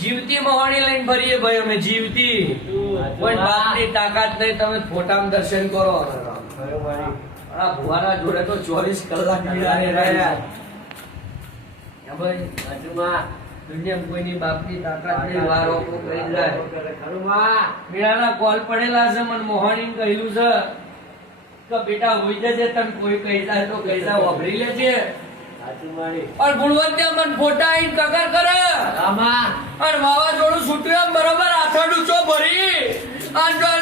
જીવતી મહોણી લઈને ફરીએ ભાઈ અમે જીવતી. કોઈ બાપની તાકાત નહીં તમે ફોટામાં દર્શન કરો. આ ભુવાના જોડે તો ચોવીસ કલાક નિરાળે રહ્યા. હે કોઈની બાપની તાકાત નહીં વારો કહી જાય. મેળાના કોલ પડેલા છે મને મોહણી કહેલું છે કે બેટા હોઈ જજે તને કોઈ કહી જાય તો કહી જાય વાપરી લેજે. પણ ગુણવત્તા મને ફોટા આઈને કગર કરે. અને વાવાઝોડું છૂટ્યું એમ બરોબર આથડું ઊંચો ભરી? અને